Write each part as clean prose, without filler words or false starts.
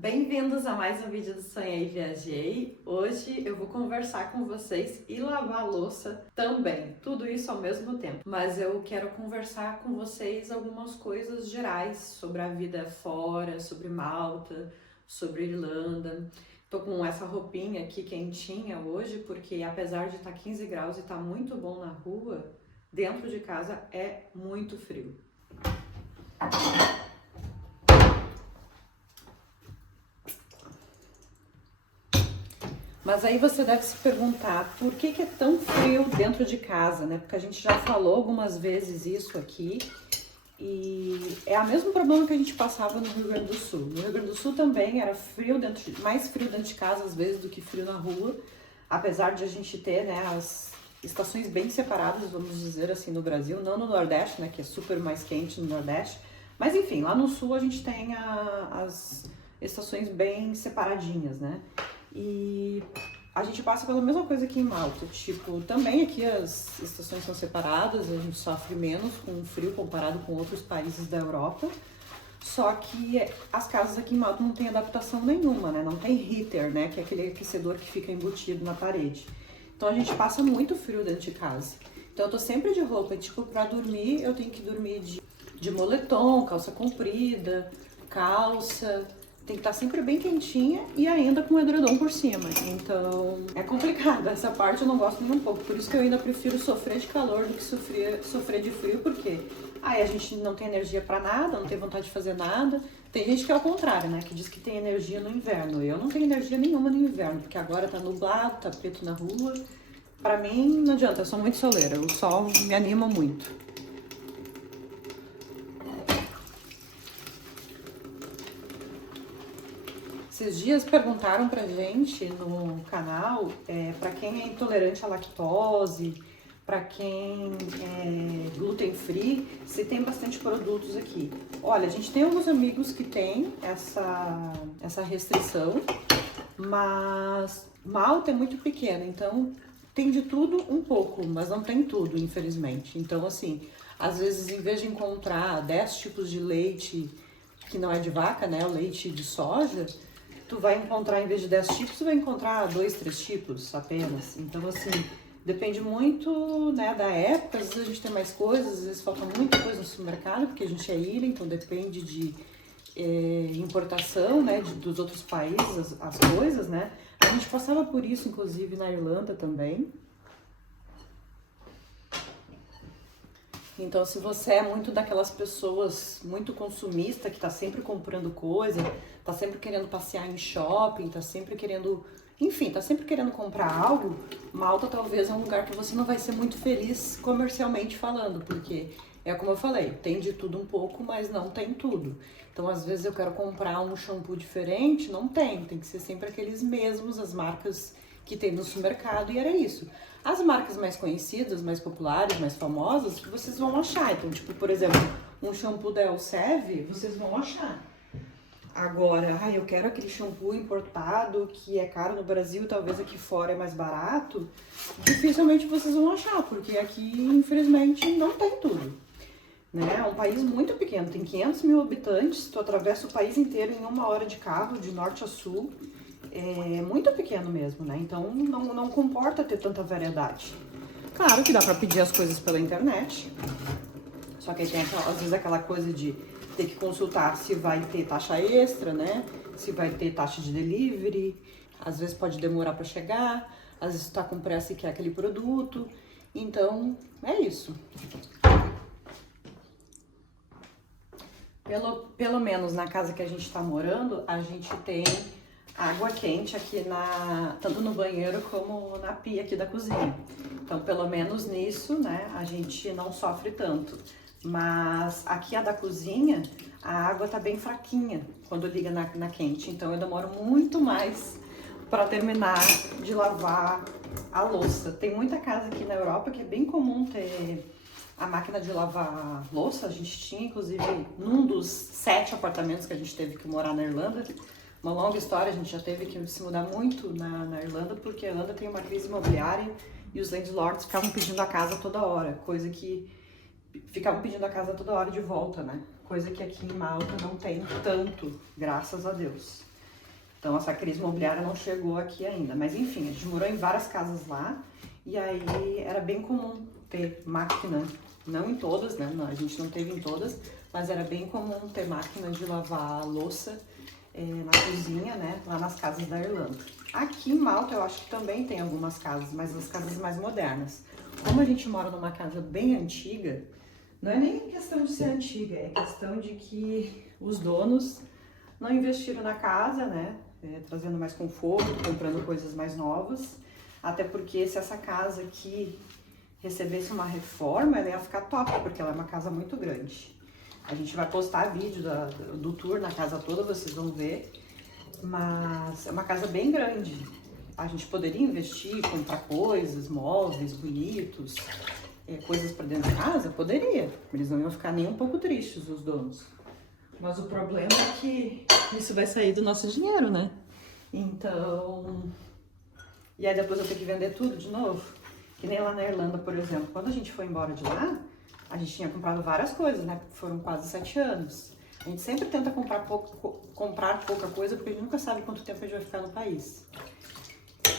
Bem-vindos a mais um vídeo do Sonhei e Viajei. Hoje eu vou conversar com vocês e lavar a louça também, tudo isso ao mesmo tempo. Mas eu quero conversar com vocês algumas coisas gerais sobre a vida fora, sobre Malta, sobre Irlanda. Tô com essa roupinha aqui quentinha hoje porque apesar de estar 15 graus e tá muito bom na rua, dentro de casa é muito frio. Mas aí você deve se perguntar por que é tão frio dentro de casa, né? Porque a gente já falou algumas vezes isso aqui e é o mesmo problema que a gente passava no Rio Grande do Sul. No Rio Grande do Sul também era mais frio dentro de casa às vezes do que frio na rua, apesar de a gente ter, né, as estações bem separadas, vamos dizer assim, no Brasil, não no Nordeste, né, que é super mais quente no Nordeste, mas enfim, lá no Sul a gente tem as estações bem separadinhas, né? E a gente passa pela mesma coisa aqui em Malta, tipo, também aqui as estações são separadas, a gente sofre menos com o frio comparado com outros países da Europa, só que as casas aqui em Malta não tem adaptação nenhuma, né? Não tem heater, né? Que é aquele aquecedor que fica embutido na parede. Então a gente passa muito frio dentro de casa. Então eu tô sempre de roupa, tipo, pra dormir eu tenho que dormir de moletom, calça comprida, calça. Tem que estar sempre bem quentinha e ainda com o edredom por cima. Então é complicado, essa parte eu não gosto nem um pouco. Por isso que eu ainda prefiro sofrer de calor do que sofrer de frio, porque aí a gente não tem energia pra nada, não tem vontade de fazer nada. Tem gente que é ao contrário, né? Que diz que tem energia no inverno. Eu não tenho energia nenhuma no inverno, porque agora tá nublado, tá preto na rua. Pra mim não adianta, eu sou muito soleira, o sol me anima muito. Esses dias perguntaram pra gente no canal, pra quem é intolerante à lactose, pra quem é gluten free, se tem bastante produtos aqui. Olha, a gente tem alguns amigos que tem essa restrição, mas Malta é muito pequena, então tem de tudo um pouco, mas não tem tudo, infelizmente. Então, assim, às vezes em vez de encontrar 10 tipos de leite que não é de vaca, né, o leite de soja, tu vai encontrar, em vez de 10 tipos, tu vai encontrar 2, 3 tipos apenas. Então, assim, depende muito, né, da época. Às vezes a gente tem mais coisas, às vezes falta muita coisa no supermercado, porque a gente é ilha, então depende de importação, né, dos outros países, as coisas, né. A gente passava por isso, inclusive, na Irlanda também. Então, se você é muito daquelas pessoas muito consumista, que tá sempre comprando coisa, tá sempre querendo passear em shopping, tá sempre querendo, enfim, tá sempre querendo comprar algo, Malta talvez é um lugar que você não vai ser muito feliz comercialmente falando, porque é como eu falei, tem de tudo um pouco, mas não tem tudo. Então, às vezes eu quero comprar um shampoo diferente, não tem que ser sempre aqueles mesmos, as marcas que tem no supermercado, e era isso. As marcas mais conhecidas, mais populares, mais famosas, vocês vão achar. Então, tipo, por exemplo, um shampoo da Elseve, vocês vão achar. Agora, eu quero aquele shampoo importado, que é caro no Brasil, talvez aqui fora é mais barato, dificilmente vocês vão achar, porque aqui, infelizmente, não tem tudo. Né? É um país muito pequeno, tem 500 mil habitantes, tu atravessa o país inteiro em 1 hora de carro, de norte a sul. É muito pequeno mesmo, né? Então não comporta ter tanta variedade. Claro que dá pra pedir as coisas pela internet, só que aí tem às vezes aquela coisa de ter que consultar se vai ter taxa extra, né? Se vai ter taxa de delivery, às vezes pode demorar pra chegar, às vezes tá com pressa e quer aquele produto. Então, é isso. Pelo menos na casa que a gente tá morando, a gente tem água quente aqui tanto no banheiro como na pia aqui da cozinha. Então, pelo menos nisso, né, a gente não sofre tanto. Mas aqui a da cozinha, a água tá bem fraquinha quando liga na quente. Então, eu demoro muito mais para terminar de lavar a louça. Tem muita casa aqui na Europa que é bem comum ter a máquina de lavar louça. A gente tinha, inclusive, num dos 7 apartamentos que a gente teve que morar na Irlanda. Uma longa história, a gente já teve que se mudar muito na Irlanda, porque a Irlanda tem uma crise imobiliária e os landlords ficavam pedindo a casa toda hora, ficavam pedindo a casa toda hora de volta, né? Coisa que aqui em Malta não tem tanto, graças a Deus. Então essa crise imobiliária não chegou aqui ainda. Mas enfim, a gente morou em várias casas lá e aí era bem comum ter máquina, não em todas, né? A gente não teve em todas, mas era bem comum ter máquina de lavar louça na cozinha, né? Lá nas casas da Irlanda. Aqui em Malta eu acho que também tem algumas casas, mas as casas mais modernas. Como a gente mora numa casa bem antiga, não é nem questão de ser antiga, é questão de que os donos não investiram na casa, né? Trazendo mais conforto, comprando coisas mais novas. Até porque se essa casa aqui recebesse uma reforma, ela ia ficar top, porque ela é uma casa muito grande. A gente vai postar vídeo do tour na casa toda, vocês vão ver. Mas é uma casa bem grande. A gente poderia investir, comprar coisas, móveis bonitos, coisas para dentro de casa? Poderia. Eles não iam ficar nem um pouco tristes, os donos. Mas o problema é que isso vai sair do nosso dinheiro, né? Então... E aí depois eu tenho que vender tudo de novo. Que nem lá na Irlanda, por exemplo. Quando a gente foi embora de lá, a gente tinha comprado várias coisas, né? Foram quase 7 anos. A gente sempre tenta comprar pouca coisa, porque a gente nunca sabe quanto tempo a gente vai ficar no país.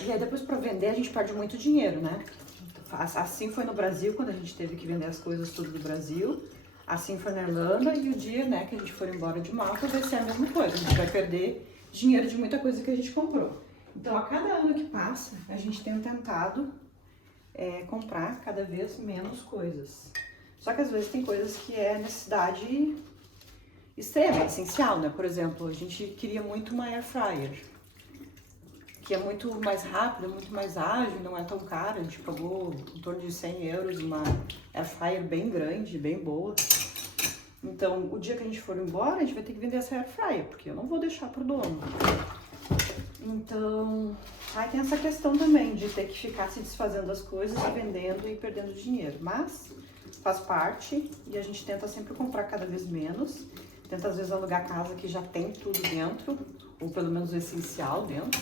E aí depois para vender a gente perde muito dinheiro, né? Assim foi no Brasil, quando a gente teve que vender as coisas tudo do Brasil. Assim foi na Irlanda e o dia, né, que a gente for embora de Malta vai ser a mesma coisa. A gente vai perder dinheiro de muita coisa que a gente comprou. Então a cada ano que passa, a gente tem tentado comprar cada vez menos coisas. Só que às vezes tem coisas que é necessidade extrema, essencial, né? Por exemplo, a gente queria muito uma air fryer, que é muito mais rápida, muito mais ágil, não é tão cara. A gente pagou em torno de 100 euros, uma air fryer bem grande, bem boa. Então, o dia que a gente for embora, a gente vai ter que vender essa air fryer, porque eu não vou deixar pro dono. Então, aí tem essa questão também de ter que ficar se desfazendo das coisas e vendendo e perdendo dinheiro. Mas faz parte e a gente tenta sempre comprar cada vez menos. Tenta às vezes alugar casa que já tem tudo dentro, ou pelo menos o essencial dentro.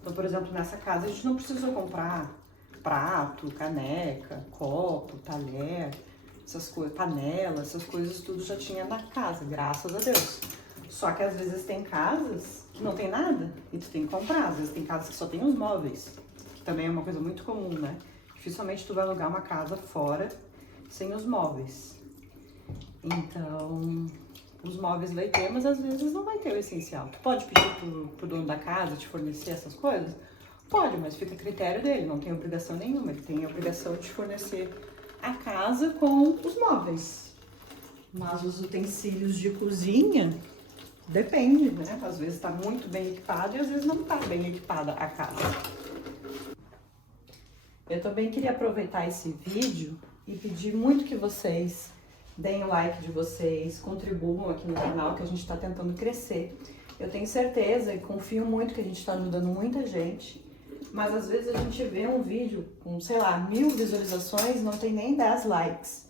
Então, por exemplo, nessa casa a gente não precisou comprar prato, caneca, copo, talher, essas coisas, panela, essas coisas tudo já tinha na casa, graças a Deus. Só que às vezes tem casas que não tem nada e tu tem que comprar. Às vezes tem casas que só tem os móveis, que também é uma coisa muito comum, né? Dificilmente tu vai alugar uma casa fora sem os móveis. Então, os móveis vai ter, mas às vezes não vai ter o essencial. Tu pode pedir pro dono da casa te fornecer essas coisas? Pode, mas fica a critério dele, não tem obrigação nenhuma. Ele tem a obrigação de fornecer a casa com os móveis. Mas os utensílios de cozinha, depende, né? Às vezes tá muito bem equipado e às vezes não tá bem equipada a casa. Eu também queria aproveitar esse vídeo e pedir muito que vocês deem o like de vocês, contribuam aqui no canal, que a gente está tentando crescer. Eu tenho certeza e confio muito que a gente está ajudando muita gente, mas às vezes a gente vê um vídeo com, sei lá, 1000 visualizações, não tem nem 10 likes.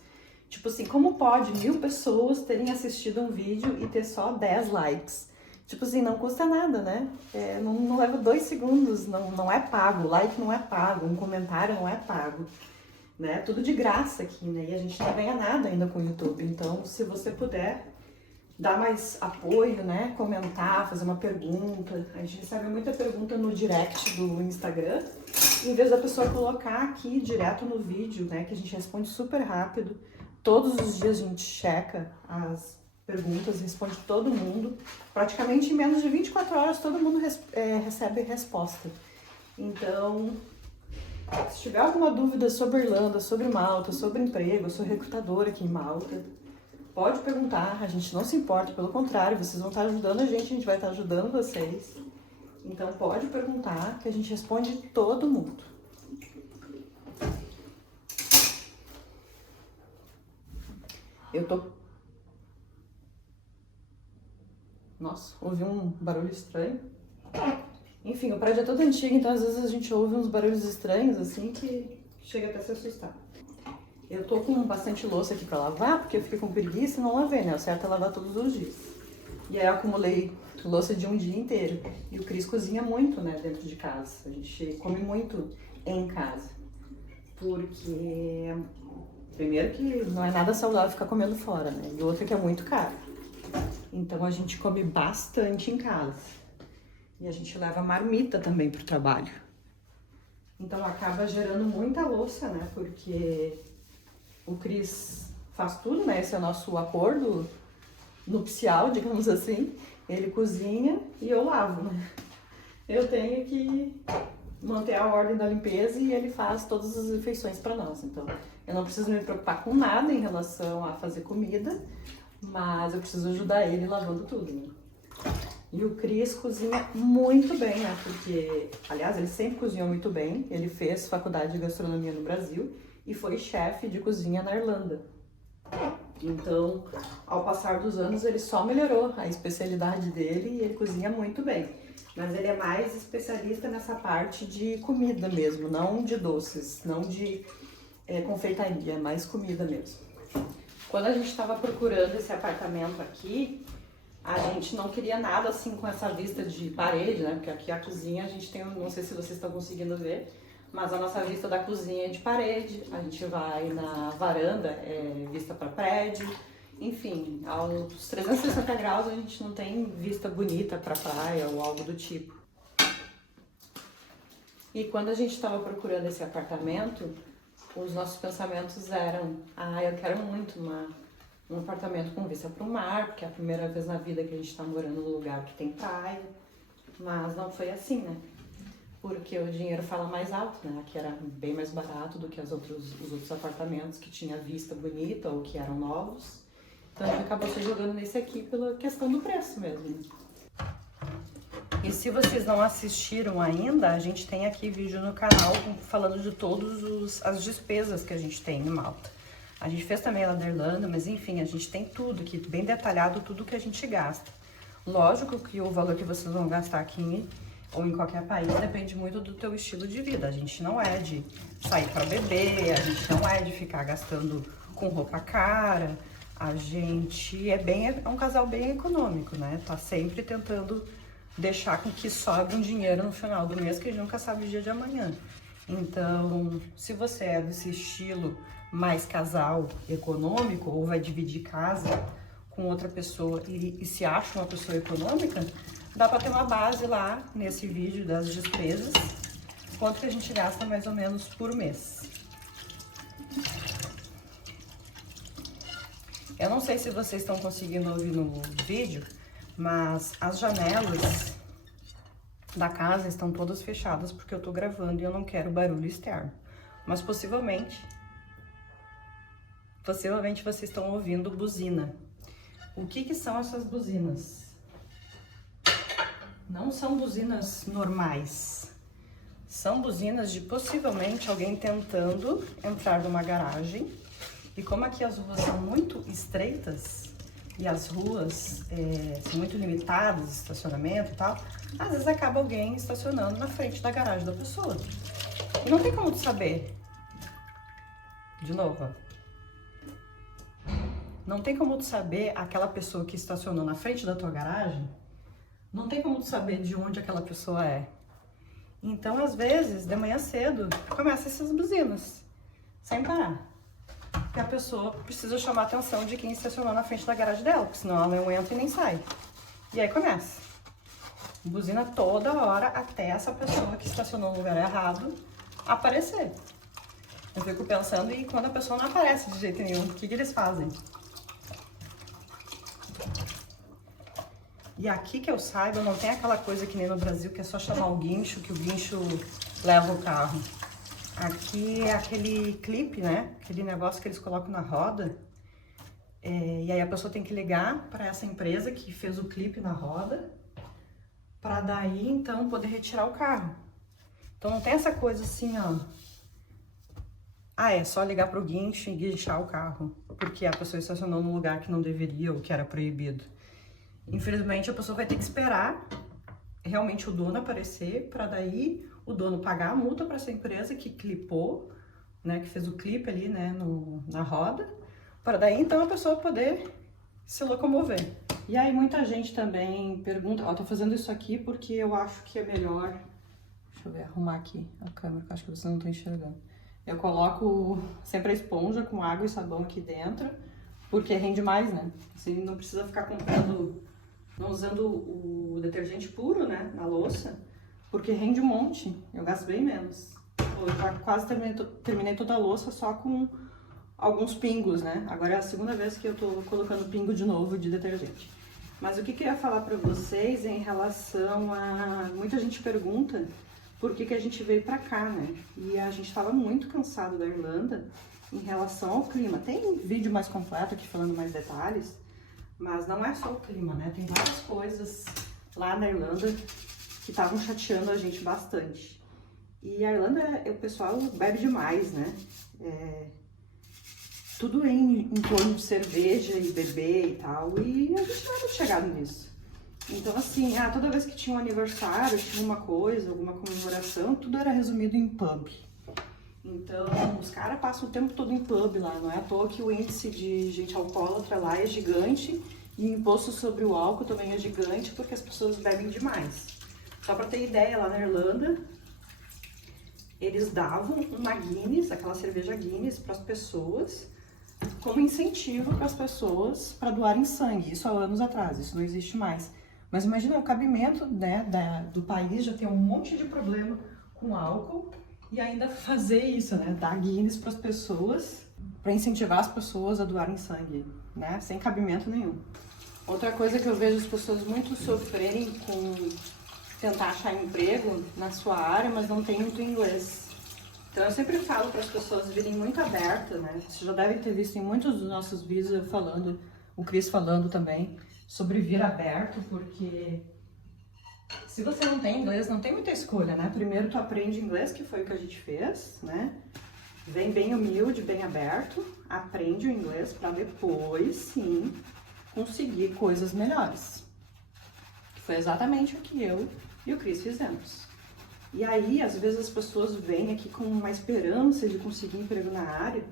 Tipo assim, como pode 1000 pessoas terem assistido um vídeo e ter só 10 likes? Tipo assim, não custa nada, né? Não leva 2 segundos, não é pago, o like não é pago, um comentário não é pago. Né? Tudo de graça aqui, né? E a gente não ganha nada ainda com o YouTube. Então, se você puder dar mais apoio, né? Comentar, fazer uma pergunta. A gente recebe muita pergunta no direct do Instagram. Em vez da pessoa colocar aqui direto no vídeo, né? Que a gente responde super rápido. Todos os dias a gente checa as perguntas, responde todo mundo. Praticamente em menos de 24 horas todo mundo recebe resposta. Então, se tiver alguma dúvida sobre Irlanda, sobre Malta, sobre emprego, eu sou recrutadora aqui em Malta, pode perguntar, a gente não se importa, pelo contrário, vocês vão estar ajudando a gente vai estar ajudando vocês. Então pode perguntar que a gente responde todo mundo. Nossa, ouvi um barulho estranho. Enfim, o prédio é todo antigo, então às vezes a gente ouve uns barulhos estranhos, assim, que chega até a se assustar. Eu tô com bastante louça aqui pra lavar, porque eu fiquei com preguiça e não lavei, né? O certo é lavar todos os dias. E aí eu acumulei louça de um dia inteiro. E o Cris cozinha muito, né, dentro de casa. A gente come muito em casa. Porque, primeiro que não é nada saudável ficar comendo fora, né? E outro que é muito caro. Então a gente come bastante em casa. E a gente leva marmita também pro trabalho. Então acaba gerando muita louça, né? Porque o Cris faz tudo, né? Esse é o nosso acordo nupcial, digamos assim. Ele cozinha e eu lavo, né? Eu tenho que manter a ordem da limpeza e ele faz todas as refeições para nós. Então, eu não preciso me preocupar com nada em relação a fazer comida, mas eu preciso ajudar ele lavando tudo, né? E o Cris cozinha muito bem, né? Porque, aliás, ele sempre cozinhou muito bem. Ele fez faculdade de gastronomia no Brasil e foi chefe de cozinha na Irlanda. Então, ao passar dos anos, ele só melhorou a especialidade dele e ele cozinha muito bem. Mas ele é mais especialista nessa parte de comida mesmo, não de doces, não de confeitaria, é mais comida mesmo. Quando a gente estava procurando esse apartamento aqui, a gente não queria nada assim com essa vista de parede, né? Porque aqui a cozinha a gente tem, não sei se vocês estão conseguindo ver, mas a nossa vista da cozinha é de parede, a gente vai na varanda, vista para prédio, enfim, aos 360 graus a gente não tem vista bonita para praia ou algo do tipo. E quando a gente estava procurando esse apartamento, os nossos pensamentos eram, eu quero muito um apartamento com vista para o mar, porque é a primeira vez na vida que a gente está morando num lugar que tem praia, mas não foi assim, né? Porque o dinheiro fala mais alto, né? Aqui era bem mais barato do que os outros apartamentos que tinha vista bonita ou que eram novos. Então a gente acabou se jogando nesse aqui pela questão do preço mesmo. Né? E se vocês não assistiram ainda, a gente tem aqui vídeo no canal falando de todas as despesas que a gente tem em Malta. A gente fez também lá da Irlanda, mas enfim, a gente tem tudo aqui, bem detalhado, tudo que a gente gasta. Lógico que o valor que vocês vão gastar aqui ou em qualquer país depende muito do teu estilo de vida. A gente não é de sair para beber, a gente não é de ficar gastando com roupa cara. A gente é um casal bem econômico, né? Tá sempre tentando deixar com que sobre um dinheiro no final do mês, que a gente nunca sabe o dia de amanhã. Então, se você é desse estilo mais casal econômico, ou vai dividir casa com outra pessoa e se acha uma pessoa econômica, dá para ter uma base lá nesse vídeo das despesas, quanto que a gente gasta mais ou menos por mês. Eu não sei se vocês estão conseguindo ouvir no vídeo, mas as janelas da casa estão todas fechadas porque eu tô gravando e eu não quero barulho externo. Mas possivelmente vocês estão ouvindo buzina. O que são essas buzinas? Não são buzinas normais. São buzinas de possivelmente alguém tentando entrar numa garagem. E como aqui as ruas são muito estreitas e as ruas são muito limitadas, estacionamento e tal, às vezes acaba alguém estacionando na frente da garagem da pessoa. E não tem como tu saber. De novo, ó. Não tem como tu saber aquela pessoa que estacionou na frente da tua garagem, não tem como tu saber de onde aquela pessoa é. Então, às vezes, de manhã cedo, começam essas buzinas, sem parar. Porque a pessoa precisa chamar a atenção de quem estacionou na frente da garagem dela, porque senão ela não entra e nem sai. E aí começa. Buzina toda hora até essa pessoa que estacionou no lugar errado aparecer. Eu fico pensando, e quando a pessoa não aparece de jeito nenhum, o que eles fazem? E aqui que eu saiba, não tem aquela coisa que nem no Brasil, que é só chamar o guincho, que o guincho leva o carro. Aqui é aquele clipe, né? Aquele negócio que eles colocam na roda. E aí a pessoa tem que ligar para essa empresa que fez o clipe na roda, para daí, então, poder retirar o carro. Então não tem essa coisa assim, ó. É só ligar pro guincho e guinchar o carro, porque a pessoa estacionou num lugar que não deveria ou que era proibido. Infelizmente, a pessoa vai ter que esperar realmente o dono aparecer, para daí o dono pagar a multa para essa empresa que clipou, né, que fez o clipe ali, né, na roda, para daí então a pessoa poder se locomover. E aí muita gente também pergunta, tô fazendo isso aqui porque eu acho que é melhor, deixa eu ver, arrumar aqui a câmera, que eu acho que vocês não estão enxergando. Eu coloco sempre a esponja com água e sabão aqui dentro, porque rende mais, né? Você não precisa ficar comprando não usando o detergente puro, né, na louça, porque rende um monte, eu gasto bem menos. Eu já quase terminei toda a louça só com alguns pingos, né? Agora é a segunda vez que eu tô colocando pingo de novo de detergente. Mas o que eu ia falar pra vocês em relação a... Muita gente pergunta por que a gente veio pra cá, né? E a gente tava muito cansado da Irlanda em relação ao clima. Tem vídeo mais completo aqui falando mais detalhes, mas não é só o clima, né? Tem várias coisas lá na Irlanda que estavam chateando a gente bastante. E a Irlanda, o pessoal bebe demais, né? Tudo em torno de cerveja e beber e tal, e a gente não é muito chegado nisso. Então, assim, toda vez que tinha um aniversário, tinha uma coisa, alguma comemoração, tudo era resumido em pub. Então, os caras passam o tempo todo em pub lá, não é à toa que o índice de gente alcoólatra lá é gigante e o imposto sobre o álcool também é gigante porque as pessoas bebem demais. Só pra ter ideia, lá na Irlanda, eles davam uma Guinness, aquela cerveja Guinness, para as pessoas, como incentivo para as pessoas para doarem sangue. Isso há anos atrás, isso não existe mais. Mas imagina o cabimento, né, do país já tem um monte de problema com álcool e ainda fazer isso, né, dar Guinness para as pessoas, para incentivar as pessoas a doarem sangue, né, sem cabimento nenhum. Outra coisa que eu vejo as pessoas muito sofrerem com tentar achar emprego na sua área, mas não tem muito inglês. Então eu sempre falo para as pessoas virem muito abertas, né? Vocês já devem ter visto em muitos dos nossos vídeos eu falando, o Cris falando também, sobre vir aberto, porque se você não tem inglês, não tem muita escolha, né? Primeiro tu aprende inglês, que foi o que a gente fez, né? Vem bem humilde, bem aberto, aprende o inglês para depois, sim, conseguir coisas melhores. Que foi exatamente o que eu e o Cris fizemos. E aí, às vezes as pessoas vêm aqui com uma esperança de conseguir emprego na área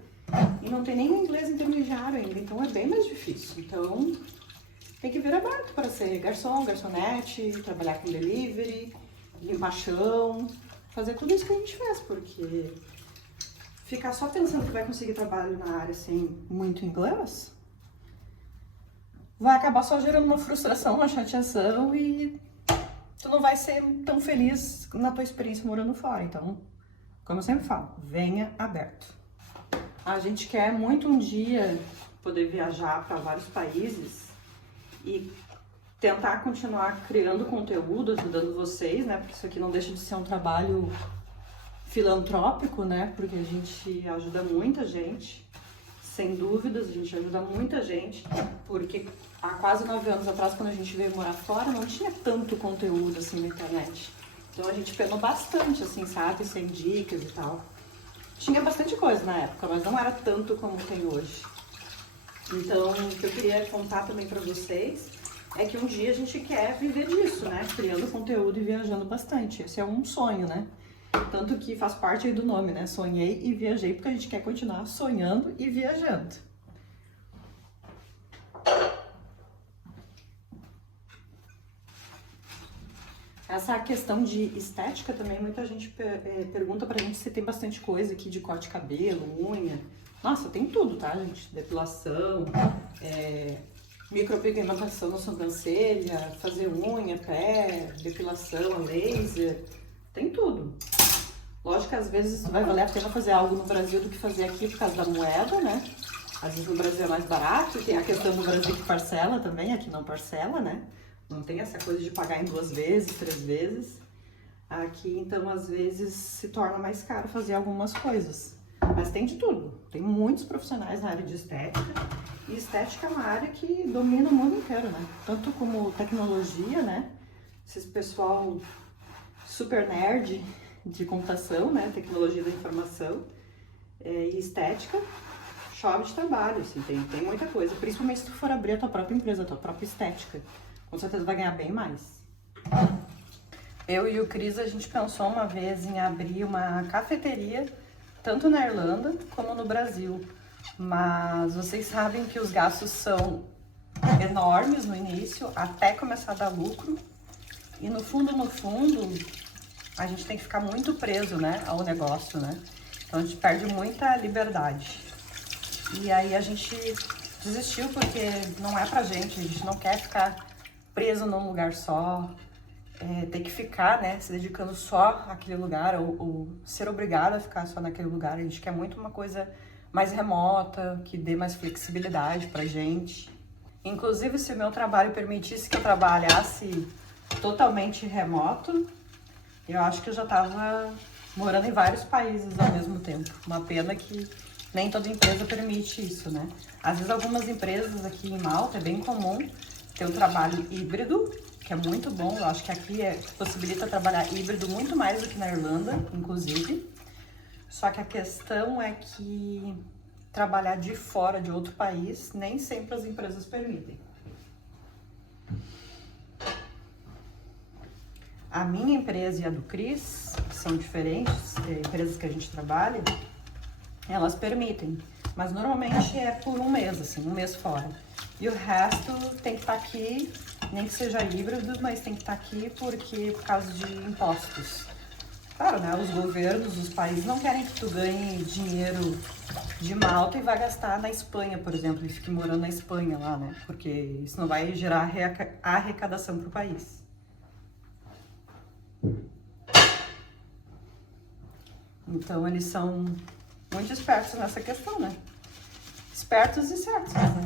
e não tem nem o inglês intermediário ainda, então é bem mais difícil. Então, tem que vir aberto para ser garçom, garçonete, trabalhar com delivery, limpar chão, fazer tudo isso que a gente fez, porque ficar só pensando que vai conseguir trabalho na área sem muito inglês vai acabar só gerando uma frustração, uma chateação e tu não vai ser tão feliz na tua experiência morando fora. Então, como eu sempre falo, venha aberto. A gente quer muito um dia poder viajar para vários países e tentar continuar criando conteúdo, ajudando vocês, né? Porque isso aqui não deixa de ser um trabalho filantrópico, né? Porque a gente ajuda muita gente. Sem dúvidas, a gente ajuda muita gente, porque há quase 9 anos atrás, quando a gente veio morar fora, não tinha tanto conteúdo assim na internet. Então a gente penou bastante, assim, sabe, sem dicas e tal. Tinha bastante coisa na época, mas não era tanto como tem hoje. Então, o que eu queria contar também pra vocês é que um dia a gente quer viver disso, né? Criando conteúdo e viajando bastante. Esse é um sonho, né? Tanto que faz parte aí do nome, né? Sonhei e viajei, porque a gente quer continuar sonhando e viajando. Essa questão de estética também, muita gente pergunta pra gente se tem bastante coisa aqui de corte de cabelo, unha. Nossa, tem tudo, tá, gente? Depilação, micropigmentação na sobrancelha, fazer unha, pé, depilação, laser, tem tudo. Lógico que às vezes vai valer a pena fazer algo no Brasil do que fazer aqui por causa da moeda, né? Às vezes no Brasil é mais barato, tem a questão do Brasil que parcela também, aqui não parcela, né? Não tem essa coisa de pagar em 2 vezes, 3 vezes. Aqui, então, às vezes se torna mais caro fazer algumas coisas. Mas tem de tudo. Tem muitos profissionais na área de estética. E estética é uma área que domina o mundo inteiro, né? Tanto como tecnologia, né? Esses pessoal super nerd de computação, né? Tecnologia da informação e estética, chove de trabalho, assim, tem muita coisa. Principalmente se tu for abrir a tua própria empresa, a tua própria estética. Com certeza vai ganhar bem mais. Eu e o Cris, a gente pensou uma vez em abrir uma cafeteria, tanto na Irlanda como no Brasil. Mas vocês sabem que os gastos são enormes no início, até começar a dar lucro. E no fundo, a gente tem que ficar muito preso, né, ao negócio, né? Então a gente perde muita liberdade. E aí a gente desistiu porque não é pra gente, a gente não quer ficar preso num lugar só, ter que ficar, né, se dedicando só àquele lugar, ou ser obrigado a ficar só naquele lugar. A gente quer muito uma coisa mais remota, que dê mais flexibilidade pra gente. Inclusive, se o meu trabalho permitisse que eu trabalhasse totalmente remoto, eu acho que eu já tava morando em vários países ao mesmo tempo. Uma pena que nem toda empresa permite isso, né? Às vezes algumas empresas aqui em Malta é bem comum ter um trabalho híbrido, que é muito bom. Eu acho que aqui possibilita trabalhar híbrido muito mais do que na Irlanda, inclusive. Só que a questão é que trabalhar de fora de outro país nem sempre as empresas permitem. A minha empresa e a do Cris, que são diferentes, empresas que a gente trabalha, elas permitem, mas normalmente é por um mês, assim, um mês fora. E o resto tem que estar aqui, nem que seja híbrido, mas tem que estar aqui por causa de impostos. Claro, né, os governos, os países não querem que tu ganhe dinheiro de Malta e vá gastar na Espanha, por exemplo, e fique morando na Espanha lá, né, porque isso não vai gerar arrecadação para o país. Então, eles são muito espertos nessa questão, né? Espertos e certos, né?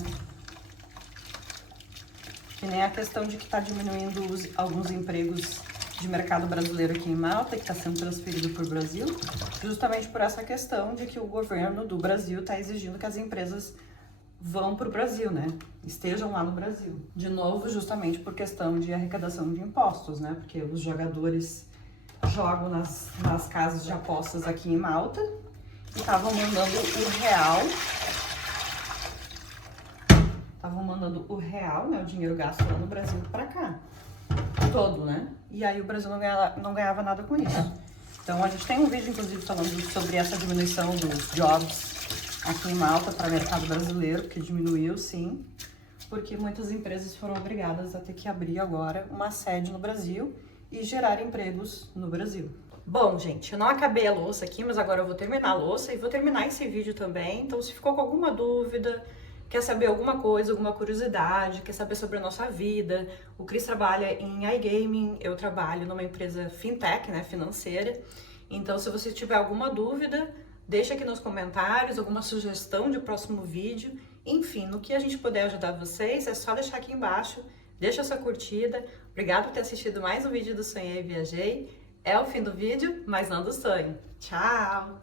Que nem a questão de que está diminuindo alguns empregos de mercado brasileiro aqui em Malta, que está sendo transferido para o Brasil, justamente por essa questão de que o governo do Brasil está exigindo que as empresas vão para o Brasil, né? Estejam lá no Brasil. De novo, justamente por questão de arrecadação de impostos, né? Porque os jogadores jogam nas casas de apostas aqui em Malta e estavam mandando o real, né, o dinheiro gasto lá no Brasil para cá, todo, né? E aí o Brasil não ganhava nada com isso. Então a gente tem um vídeo, inclusive, falando sobre essa diminuição dos jobs aqui em Malta para o mercado brasileiro, que diminuiu, sim, porque muitas empresas foram obrigadas a ter que abrir agora uma sede no Brasil e gerar empregos no Brasil. Bom, gente, eu não acabei a louça aqui, mas agora eu vou terminar a louça e vou terminar esse vídeo também. Então, se ficou com alguma dúvida, quer saber alguma coisa, alguma curiosidade, quer saber sobre a nossa vida, o Cris trabalha em iGaming, eu trabalho numa empresa fintech, né, financeira. Então, se você tiver alguma dúvida, deixa aqui nos comentários, alguma sugestão de próximo vídeo. Enfim, no que a gente puder ajudar vocês, é só deixar aqui embaixo. Deixa a sua curtida. Obrigado por ter assistido mais um vídeo do Sonhei e Viajei. É o fim do vídeo, mas não do sonho. Tchau!